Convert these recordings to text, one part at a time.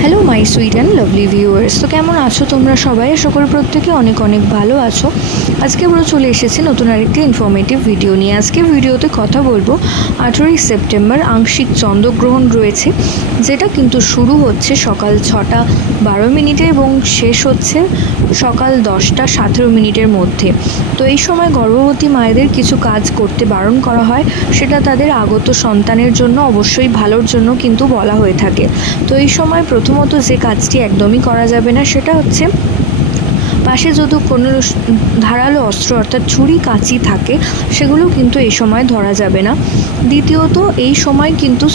Hello my sweet and lovely viewers তো কেমন আছো তোমরা সবাই? করি প্রত্যেকে অনেক অনেক ভালো আছো। আজকে আমরা চলে এসেছি নতুন আরেকটি ইনফরমেটিভ ভিডিও নিয়ে। আজকে ভিডিওতে কথা বলব আঠেরোই সেপ্টেম্বর আংশিক চন্দ্রগ্রহণ রয়েছে, যেটা কিন্তু শুরু হচ্ছে সকাল ছটা বারো মিনিটে এবং শেষ হচ্ছে সকাল দশটা সতেরো মিনিটের মধ্যে। তো এই সময় গর্ভবতী মায়েদের কিছু কাজ করতে বারণ করা হয়, সেটা তাদের আগত সন্তানের জন্য অবশ্যই ভালোর জন্য কিন্তু বলা হয়ে থাকে। তো এই সময় প্রথমত যে কাজটি একদমই করা যাবে না, সেটা হচ্ছে পাশে যদি কোনো ধারালো অস্ত্র অর্থাৎ ছুরি, কাঁচি থাকে, সেগুলো কিন্তু এই সময় ধরা যাবে না। দ্বিতীয়ত, এই সময় কিন্তু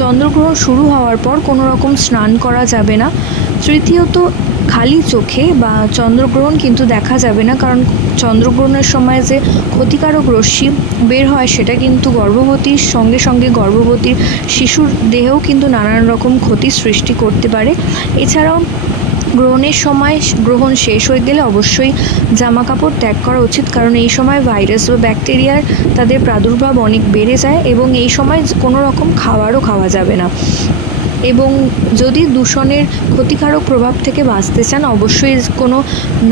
চন্দ্রগ্রহণ শুরু হওয়ার পর কোনো রকম স্নান করা যাবে না। তৃতীয়ত খালি চোখে বা চন্দ্রগ্রহণ কিন্তু দেখা যাবে না। কারণ চন্দ্রগ্রহণের সময় যে ক্ষতিকারক রশ্মি বের হয়, সেটা কিন্তু গর্ভবতীর সঙ্গে সঙ্গে গর্ভবতীর শিশুর দেহেও কিন্তু নানান রকম ক্ষতি সৃষ্টি করতে পারে। এছাড়াও গ্রহণের সময় গ্রহণ শেষ হয়ে গেলে অবশ্যই জামা কাপড় ত্যাগ করা উচিত। কারণ এই সময় ভাইরাস বা ব্যাকটেরিয়ার তাদের প্রাদুর্ভাব অনেক বেড়ে যায় এবং এই সময় কোনো রকম খাবারও খাওয়া যাবে না। এবং যদি দূষণের ক্ষতিকারক প্রভাব থেকে বাঁচতে চান, অবশ্যই কোনো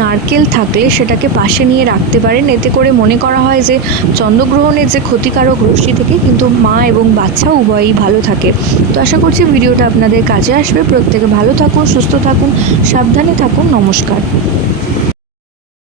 নারকেল থাকলে সেটাকে পাশে নিয়ে রাখতে পারেন। এতে করে মনে করা হয় যে চন্দ্রগ্রহণের যে ক্ষতিকারক রশ্মি থেকে কিন্তু মা এবং বাচ্চা উভয়ই ভালো থাকে। তো আশা করছি ভিডিওটা আপনাদের কাজে আসবে। প্রত্যেকে ভালো থাকুন, সুস্থ থাকুন, সাবধানে থাকুন। নমস্কার।